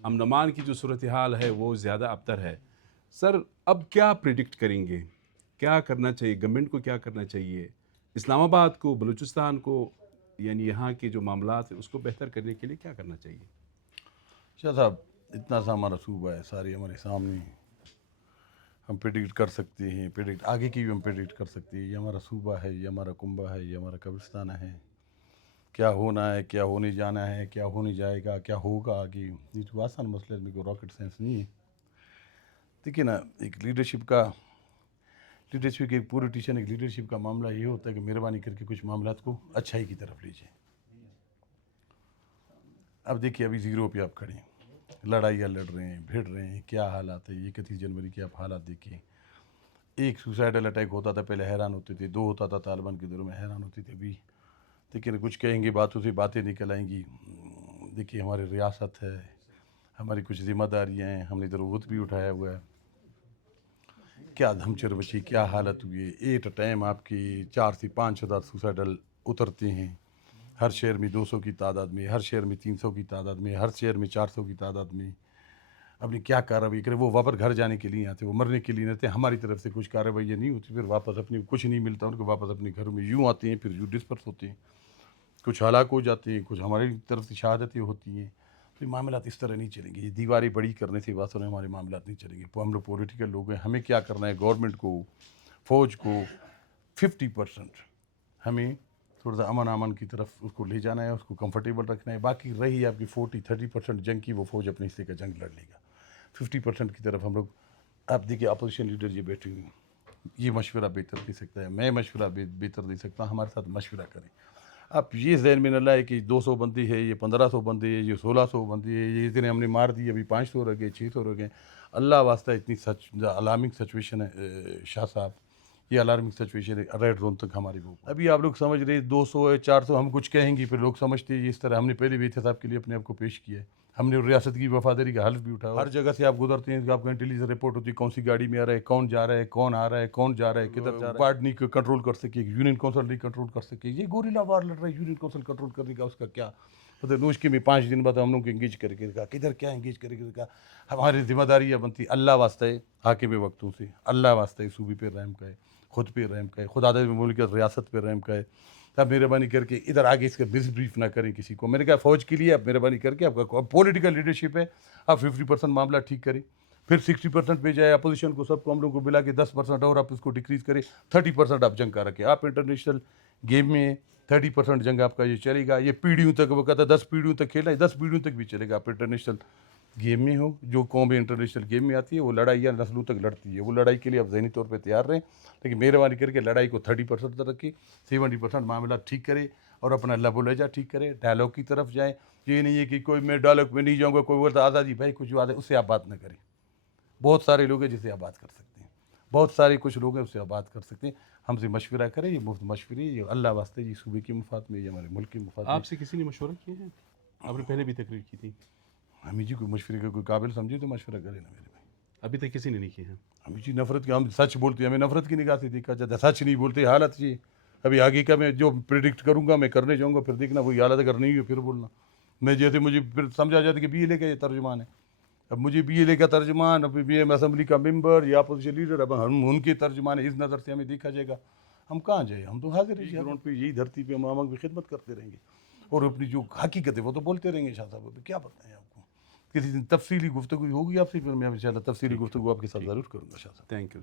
امن امان کی جو صورتحال ہے وہ زیادہ ابتر ہے. سر اب کیا پریڈکٹ کریں گے؟ کیا کرنا چاہیے گورنمنٹ کو؟ کیا کرنا چاہیے اسلام آباد کو، بلوچستان کو، یعنی یہاں کے جو معاملات ہیں اس کو بہتر کرنے کے لیے کیا کرنا چاہیے؟ شاہ صاحب، اتنا سا ہمارا صوبہ ہے، سارے ہمارے سامنے، ہم پریڈکٹ کر سکتے ہیں، پریڈکٹ آگے کی بھی ہم پریڈکٹ کر سکتے ہیں. یہ ہمارا صوبہ ہے، یہ ہمارا کنبہ ہے، یہ ہمارا قبرستان ہے. کیا ہونا ہے، کیا ہونے جانا ہے، کیا ہونے جائے گا، کیا ہوگا آگے، یہ تو آسان مسئلہ ہے، کوئی راکٹ سائنس نہیں ہے. دیکھیے نا، ایک لیڈرشپ ایک پولیٹیشین، ایک لیڈرشپ کا معاملہ یہ ہوتا ہے کہ مہربانی کر کے کچھ معاملات کو اچھائی کی طرف لے جائیں. اب دیکھیے، ابھی زیرو پہ آپ کھڑے ہیں، لڑائیاں لڑ رہے ہیں، بھیڑ رہے ہیں، کیا حالات ہے. 31 جنوری کے آپ حالات دیکھیں. ایک سوسائڈل اٹیک ہوتا تھا پہلے حیران ہوتے تھے، 2 ہوتا تھا طالبان کے دوروں میں حیران ہوتے تھے. ابھی لیکن کچھ کہیں گے، باتوں سے باتیں نکل آئیں گی. دیکھیے، ہماری ریاست ہے، ہماری کچھ ذمہ داریاں ہیں، ہم نے ضرورت بھی اٹھایا ہوا ہے. کیا دھمچر بچی، کیا حالت ہوئی. ایٹ ٹائم آپ کی 4 سے 5 ہزار سوسائڈل اترتے ہیں. ہر شہر میں 200 کی تعداد میں، ہر شہر میں 300 کی تعداد میں، ہر شہر میں 400 کی تعداد میں. اپنی کیا کارروائی کرے؟ وہ واپس گھر جانے کے لیے آتے، وہ مرنے کے لیے نہیں آتے. ہماری طرف سے کچھ کارروائیاں نہیں ہوتی، پھر واپس اپنی کچھ نہیں ملتا ان کو، واپس اپنے گھروں میں یوں آتے ہیں، پھر یوں ڈسپرس ہوتے ہیں. کچھ ہلاک ہو جاتے ہیں، کچھ ہماری طرف سے شہادتیں ہوتی ہیں. تو یہ معاملات اس طرح نہیں چلیں گے. یہ دیواریں بڑی کرنے سے واسطے ہمارے معاملات نہیں چلیں گے. ہم لوگ پولیٹیکل لوگ ہیں، ہمیں کیا کرنا ہے؟ گورنمنٹ کو، فوج کو 50% ہمیں تھوڑا سا امن کی طرف اس کو لے جانا ہے، اس کو کمفرٹیبل رکھنا ہے. باقی رہی آپ کی 30% جنگ کی، وہ فوج اپنے حصے کا جنگ لڑ لے گا. 50% کی طرف ہم لوگ، آپ دیکھیے اپوزیشن لیڈر یہ بیٹھے ہوئے ہیں، یہ مشورہ بہتر دے سکتا ہے، میں مشورہ بہتر دے سکتا ہوں. ہمارے ساتھ مشورہ کریں. آپ یہ ذہن میں نہ لائے کہ 200 بندی ہے، یہ 1500 بندی ہے، یہ 1600 بندی ہے، یہ اتنے ہم نے مار دی، ابھی 500 رہ گئے، 600 رہ گئے. اللہ واسطہ اتنی الارمنگ سچویشن ہے شاہ صاحب، یہ الارمنگ سچویشن ہے. ریڈ زون تک ہماری وہ ابھی آپ لوگ سمجھ رہے 200 ہے، 400 ہم کچھ کہیں گے، پھر لوگ سمجھتے ہیں اس طرح. ہم نے پہلے بھی احتساب کے لیے اپنے آپ کو پیش کیا ہے. ہم نے ریاست کی وفاداری کا حلف بھی اٹھایا. ہر جگہ سے آپ گزرتے ہیں، آپ کو انٹیلیجنس رپورٹ ہوتی ہے، کون سی گاڑی میں آ رہا ہے، کون جا رہا ہے، کون آ رہا ہے، کون جا رہا ہے، کدھر جا رہا ہے. پارٹ نہیں کنٹرول کر سکے، یونین کونسل نہیں کنٹرول کر سکے. یہ گوریلا وار لڑ رہا ہے، یونین کونسل کنٹرول کرنے کا اس کا کیا مطلب؟ نوشکی میں 5 دن بعد ہم لوگ انگیج کرے گا، کدھر کیا انگیج کرے گا. ہماری ذمہ داریاں بنتی. اللہ واسطہ ہے حاکم وقتوں سے، اللہ واسطہ ہے صوبے پہ رحم کا ہے، خود پہ رحم کا ہے، خدا داد مملکت ریاست پہ رحم کا ہے. آپ مہربانی کر کے ادھر آگے اس کا مس بریف نہ کریں کسی کو. میں نے کہا فوج کے لیے آپ مہربانی کر کے، آپ کا پولیٹیکل لیڈرشپ ہے، آپ 50% معاملہ ٹھیک کریں. پھر 60% پہ جائے اپوزیشن کو، سب کو ہم لوگ کو ملا کے 10% اور آپ اس کو ڈکریز کریں. 30% آپ جنگ کا رکھیں. آپ انٹرنیشنل گیم میں 30% جنگ آپ کا یہ چلے گا. یہ پیڑھیوں تک، وہ کہتا ہے 10 پیڑھیوں تک کھیلنا ہے، 10 پیڑھیوں تک بھی چلے گا. آپ انٹرنیشنل گیم میں ہو، جو قوم انٹرنیشنل گیم میں آتی ہے وہ لڑائیاں نسلوں تک لڑتی ہے. وہ لڑائی کے لیے آپ ذہنی طور پہ تیار رہیں، لیکن مہربانی کر کے لڑائی کو 30% تک رکھیں. 70% معاملات ٹھیک کرے اور اپنا لب و لہجہ ٹھیک کرے. ڈائلاگ کی طرف جائیں. یہ نہیں ہے کہ کوئی میں ڈائلاگ میں نہیں جاؤں گا، کوئی بولتا آزادی. بھائی کچھ بات ہے اس سے آپ بات نہ کریں. بہت سارے لوگ ہیں جس سے آپ بات کر سکتے ہیں، بہت سارے کچھ لوگ ہیں اس سے آپ بات کر سکتے ہیں. ہم سے مشورہ کریں. یہ مفت مشورے، یہ اللہ واسطے، یہ صوبے کے مفاد میں، یہ ہمارے ملک کے مفاد میں. آپ سے کسی نے مشورہ کیے ہیں؟ آپ نے پہلے بھی تقریر کی تھی. ہمیں جی کوئی مشورے کا کوئی قابل سمجھے تو مشورہ کرے نا میرے بھائی. ابھی تک کسی نے نہیں کیے ہیں. ہمیں جی نفرت کی، ہم سچ بولتے ہیں، ہمیں نفرت کی نگاہ سے دیکھا جاتا ہے. سچ نہیں بولتے، حالت یہ. ابھی آگے کا میں جو پریڈکٹ کروں گا، میں کرنے جاؤں گا، پھر دیکھنا وہی حالت اگر نہیں ہوئی پھر بولنا. میں جیسے مجھے پھر سمجھا جاتا ہے کہ بی ایل اے کا یہ ترجمان ہے. اب مجھے بی ایل اے کا ترجمان، اب بی ایم اسمبلی کا ممبر یا اپوزیشن لیڈر، اب ہم ان کے ترجمان ہیں. اس نظر سے ہمیں دیکھا جائے گا. ہم کہاں جائیں؟ ہم تو حاضر ہیں گراؤنڈ پہ، یہی دھرتی پہ ہم آمنگ کی خدمت کرتے رہیں گے اور اپنی جو حقیقت ہے وہ تو بولتے رہیں گے. شاہ صاحب کیا بتائیں آپ کو؟ کسی دن تفصیلی گفتگو ہوگی آپ سے، پھر میں انشاءاللہ تفصیلی گفتگو آپ کے ساتھ ضرور کروں گا. شاہ صاحب تھینک یو.